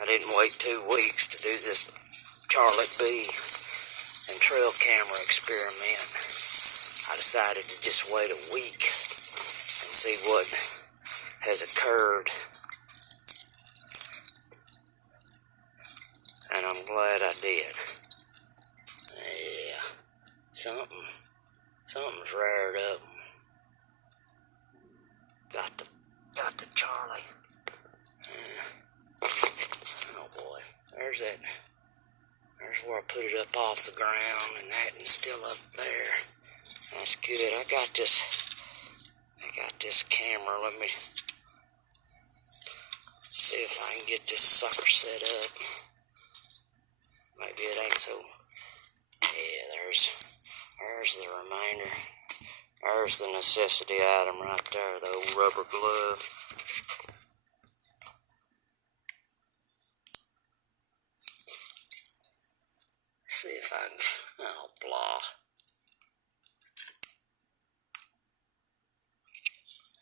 I didn't wait 2 weeks to do this Charlie B and trail camera experiment. I decided to just wait a week and see what has occurred. And I'm glad I did. Yeah, something's rared up. Got the Charlie. Oh boy, there's where I put it up off the ground, and that one's still up there. That's good. I got this camera. Let me see if I can get this sucker set up. Maybe it ain't so. Yeah, there's the remainder. There's the necessity item right there, the old rubber glove. See if I can. Oh, blah.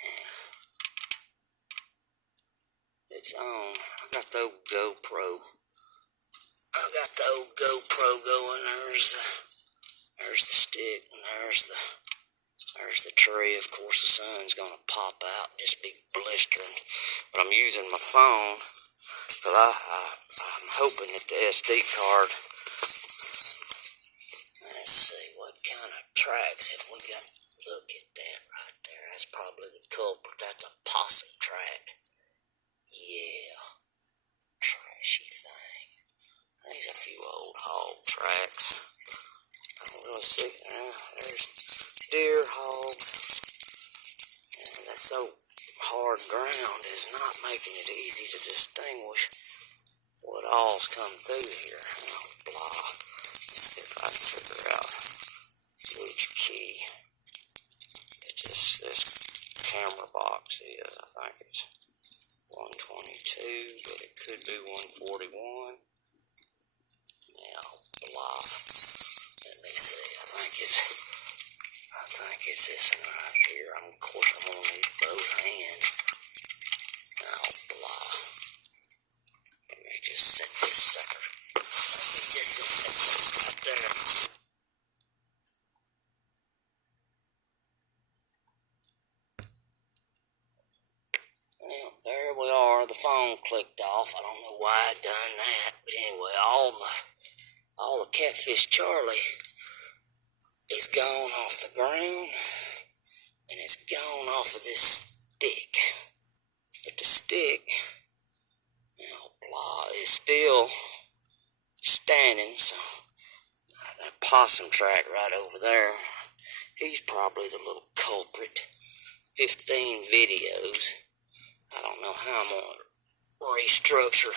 Yeah. It's on. I got the old GoPro. Going. There's the stick, and there's the tree. Of course, the sun's gonna pop out and just be blistering. But I'm using my phone because I'm hoping that the SD card. Let's see, what kind of tracks have we got? Look at that right there. That's probably the culprit. That's a possum track. Yeah, trashy thing. There's a few old hog tracks. I'm gonna see. There's deer, hog. And that so hard ground is not making it easy to distinguish what all's come through here. Oh, blah. Let's see if I can figure out which key this camera box is. I think it's 122, but it could be 141. Now, blah. Let me see. I think it's this one right here. Of course, I'm gonna need both hands. Now, blah. Let me just set this sucker. Right there. Well, there we are. The phone clicked off. I don't know why I done that, but anyway, all the Catfish Charlie is gone off the ground, and it's gone off of this stick. But the stick, blah, is still standing. So that possum track right over there, he's probably the little culprit. 15 videos. I don't know how I'm going to restructure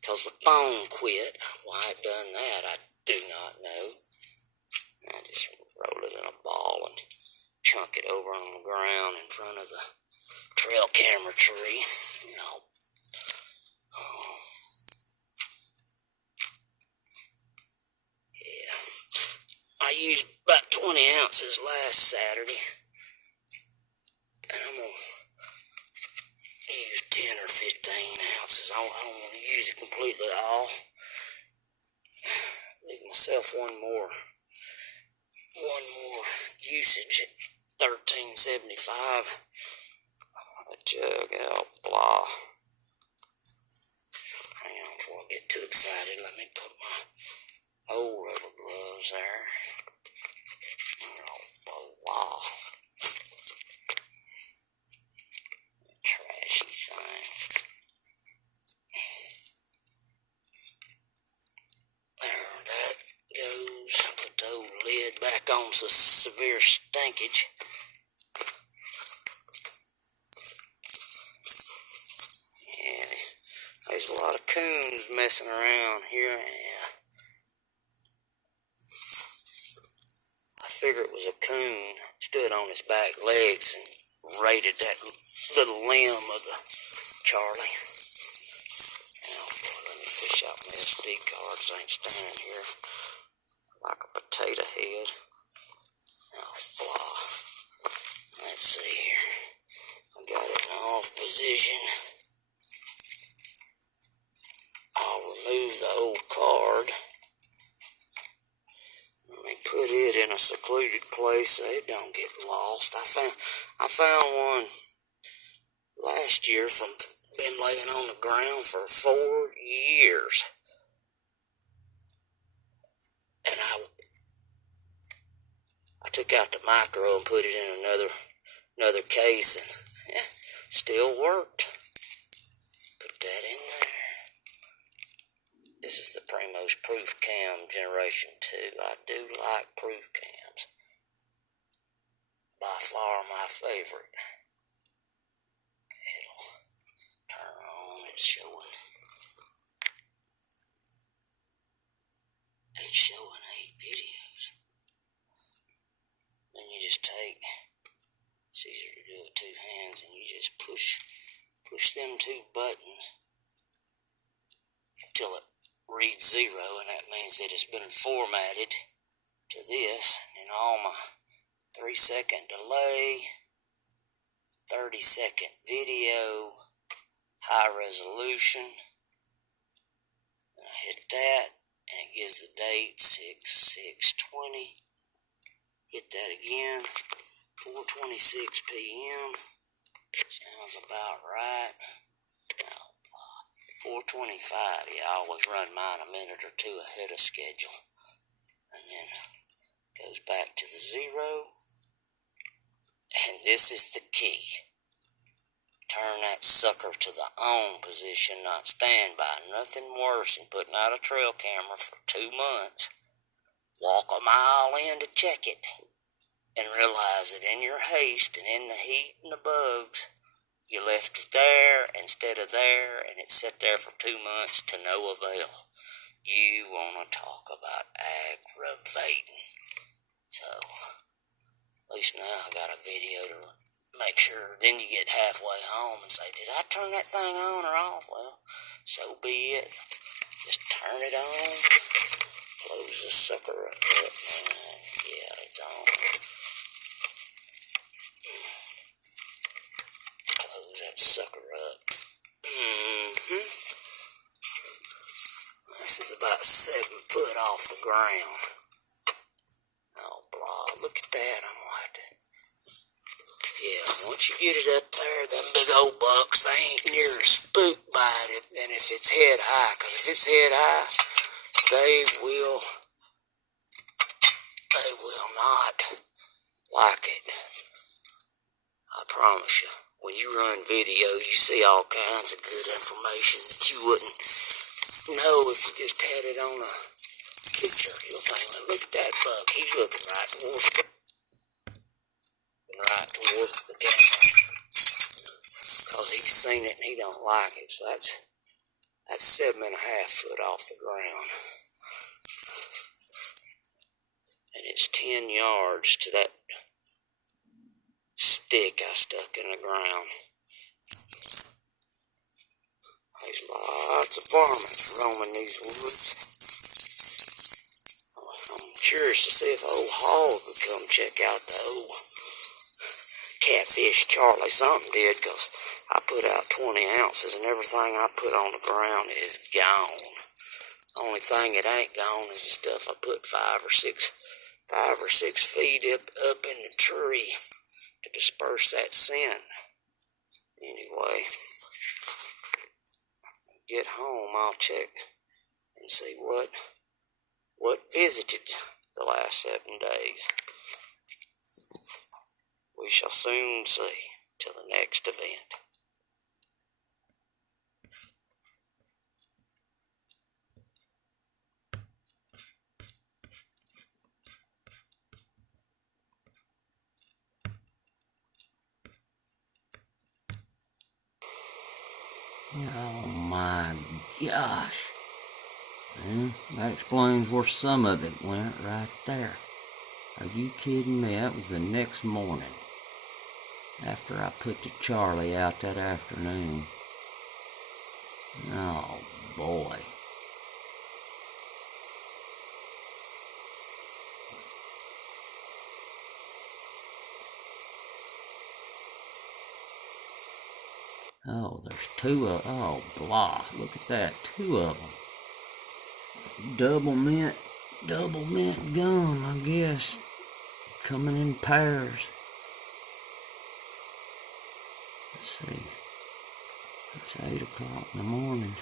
because the phone quit. Why it done that, I do not know. I just roll it in a ball and chunk it over on the ground in front of the trail camera tree. Yeah. I used about 20 ounces last Saturday. And I'm going to use 10 or 15 ounces. I don't want to use it completely all. Leave myself one more usage at 13.75. A jug out, blah. Hang on before I get too excited. Let me put my old rubber gloves there. Oh, blah. Trashy thing. There that goes. Put the old lid back on so severe stinkage. Yeah, there's a lot of coons messing around here. Yeah. I figure it was a coon stood on his back legs and raided that little limb of the Charlie. Now, let me fish out my SD cards. I ain't standing here like a potato head. Now, blah. Let's see here. I got it in off position. a secluded place so it don't get lost. I found one last year from been laying on the ground for 4 years. And I took out the micro and put it in another case, and still worked. Put that in there. This is the Primo's Proof Cam Generation 2. I do like proof cams. By far my favorite. It'll turn on. It's showing 8 videos. Then you just take, it's easier to do with 2 hands, and you just push them 2 buttons until it reads 0, and that means that it's been formatted to this. And then all my 3-second delay, 30-second video, high resolution, and I hit that, and it gives the date 6/6/20. Hit that again, 4:26 p.m. Sounds about right. No, 4:25. Yeah, I always run mine a minute or 2 ahead of schedule. And then goes back to the 0. And this is the key. Turn that sucker to the on position, not standby. Nothing worse than putting out a trail camera for 2 months. Walk a mile in to check it, and realize that in your haste and in the heat and the bugs, you left it there instead of there, and it sat there for 2 months to no avail. You want to talk about aggravating. So, at least now I got a video to make sure. Then you get halfway home and say, did I turn that thing on or off? Well, so be it. Just turn it on. Close the sucker up. Yeah, it's on. Close that sucker up. This is about 7 foot off the ground. Oh, blah, look at that. I'm like, yeah, once you get it up there, them big old bucks, they ain't near as spooked by it than if it's head high. Because if it's head high, they will not like it. I promise you. When you run video, you see all kinds of good information that you wouldn't know if you just had it on a picture. You'll think, well, look at that buck. He's looking right towards the camera. Because he's seen it and he don't like it. So that's 7.5 foot off the ground. And it's 10 yards to that stick I stuck in the ground. There's lots of varmints roaming these woods. I'm curious to see if old Hog would come check out the old catfish Charlie. Something did, because I put out 20 ounces and everything I put on the ground is gone. Only thing that ain't gone is the stuff I put 5 or 6 feet up in the tree to disperse that scent. Anyway, get home, I'll check and see what visited the last 7 days. We shall soon see till the next event. Oh my gosh. Well, that explains where some of it went right there. Are you kidding me? That was the next morning after I put the Charlie out that afternoon. Oh boy. Oh, there's 2 of them. Oh, blah. Look at that. 2 of them. Double mint gum, I guess. coming in pairs. Let's see. It's 8 o'clock in the morning.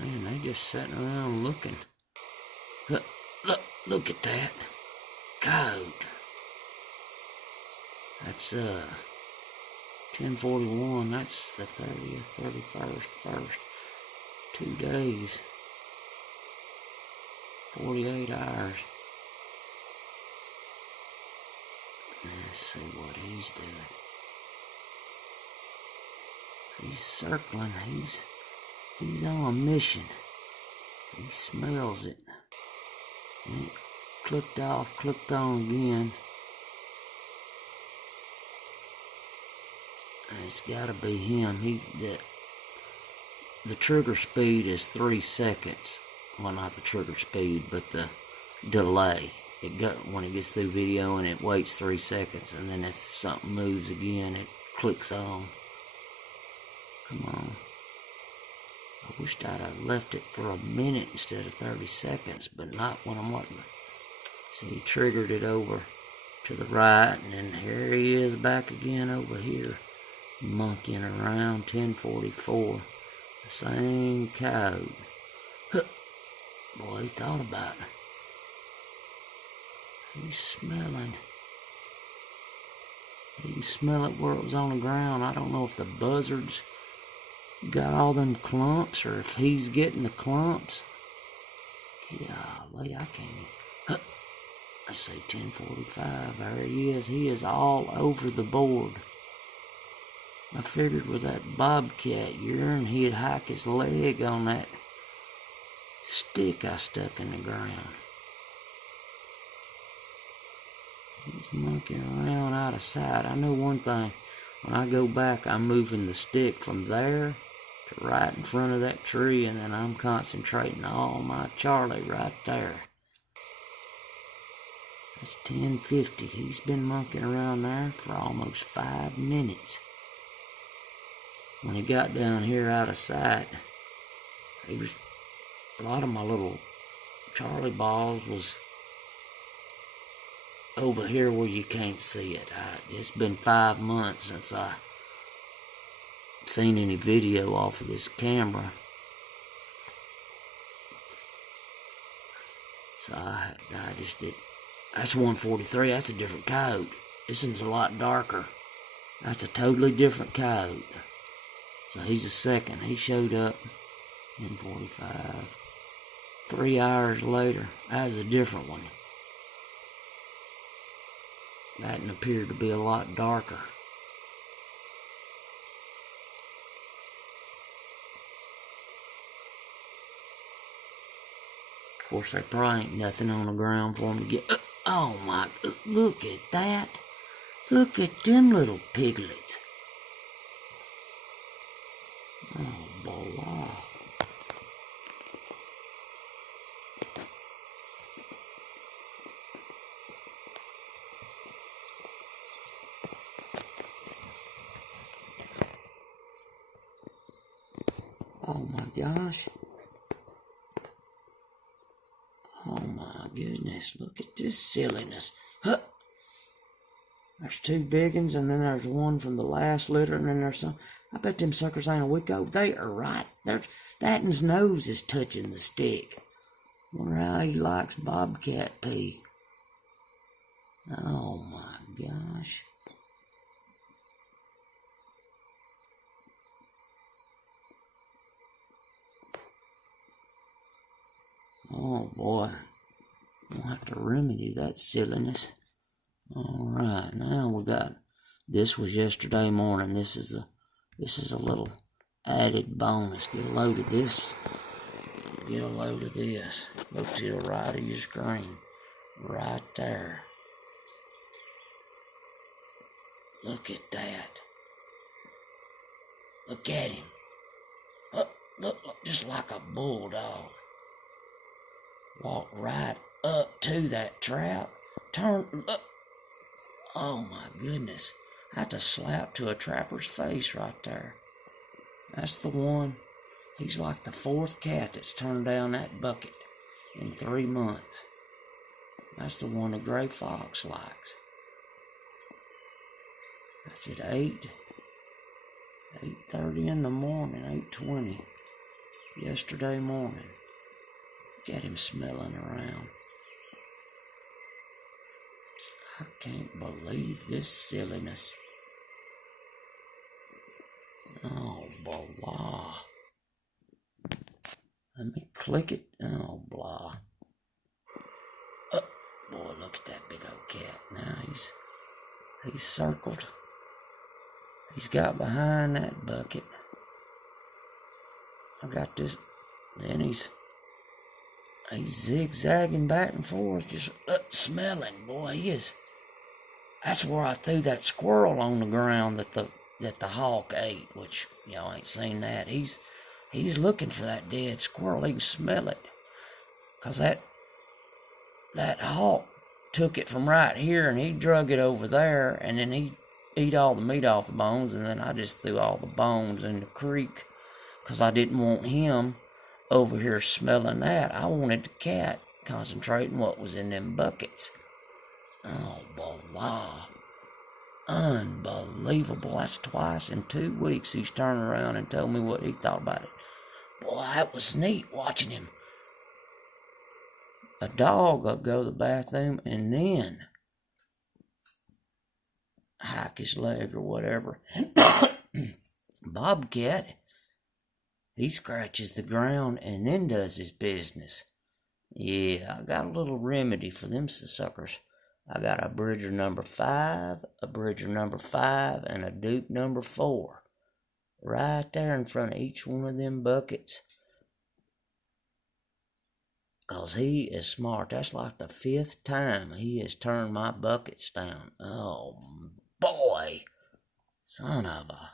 Man, they just sitting around looking. Look at that. Coyote. That's 10:41. That's the 30th, 31st, 1st. 2 days. 48 hours. Let's see what he's doing. He's circling. He's on a mission. He smells it. He clicked off, clicked on again. It's gotta be him. The trigger speed is 3 seconds. Well, not the trigger speed, but the delay. When it gets through video and it waits 3 seconds, and then if something moves again, it clicks on. Come on. I wished I'd have left it for a minute instead of 30 seconds, but not when I'm watching. See, he triggered it over to the right, and then here he is back again over here, monkeying around. 10:44. The same coyote. Boy, he thought about it. He's smelling. He can smell it where it was on the ground. I don't know if the buzzards got all them clumps or if he's getting the clumps. Golly, I can't. I say 10:45. There he is. He is all over the board. I figured with that bobcat urine, he'd hike his leg on that stick I stuck in the ground. He's monkeying around out of sight. I know one thing. When I go back, I'm moving the stick from there to right in front of that tree, and then I'm concentrating all my Charlie right there. That's 10:50. He's been monkeying around there for almost 5 minutes. When he got down here out of sight, a lot of my little Charlie balls was over here where you can't see it. It's been 5 months since I seen any video off of this camera. So I just did. That's 143. That's a different coyote. This one's a lot darker. That's a totally different coyote. So he's a second. He showed up in 45. 3 hours later, that was a different one. That one appeared to be a lot darker. Of course, there probably ain't nothing on the ground for him to get. Oh my, look at that. Look at them little piglets. Oh boy, wow. Oh my gosh. Oh my goodness, look at this silliness. Huh. There's 2 big ones, and then there's one from the last litter, and then there's some. I bet them suckers ain't a week old. They are right. That one's nose is touching the stick. Wonder how he likes bobcat pee. Oh my gosh. Oh boy. We'll have to remedy that silliness. Alright, now we got, this was yesterday morning. This is a little added bonus. Get a load of this. Get a load of this. Look to the right of your screen. Right there. Look at that. Look at him. Look, just like a bulldog. Walk right up to that trap. Turn, look. Oh my goodness. That's a slap to a trapper's face right there. That's the one. He's like the 4th cat that's turned down that bucket in 3 months. That's the one the gray fox likes. That's at 8:30 in the morning, 8:20. Yesterday morning. Get him smelling around. I can't believe this silliness. Oh, blah. Let me click it. Oh, blah. Oh, boy, look at that big old cat. Now he's circled. He's got behind that bucket. I got this. Then he's zigzagging back and forth, just smelling. Boy, he is. That's where I threw that squirrel on the ground that the hawk ate, which y'all ain't seen that. He's looking for that dead squirrel. He can smell it, cause that hawk took it from right here and he drug it over there, and then he eat all the meat off the bones, and then I just threw all the bones in the creek, cause I didn't want him over here smelling that. I wanted the cat concentrating what was in them buckets. Oh, blah. Unbelievable. That's twice in 2 weeks he's turned around and told me what he thought about it. Boy, that was neat watching him. A dog will go to the bathroom and then hike his leg or whatever. Bobcat, he scratches the ground and then does his business. Yeah, I got a little remedy for them suckers. I got a Bridger number 5, a Bridger number 5, and a Duke number 4. Right there in front of each one of them buckets. Cause he is smart. That's like the 5th time he has turned my buckets down. Oh, boy. Son of a...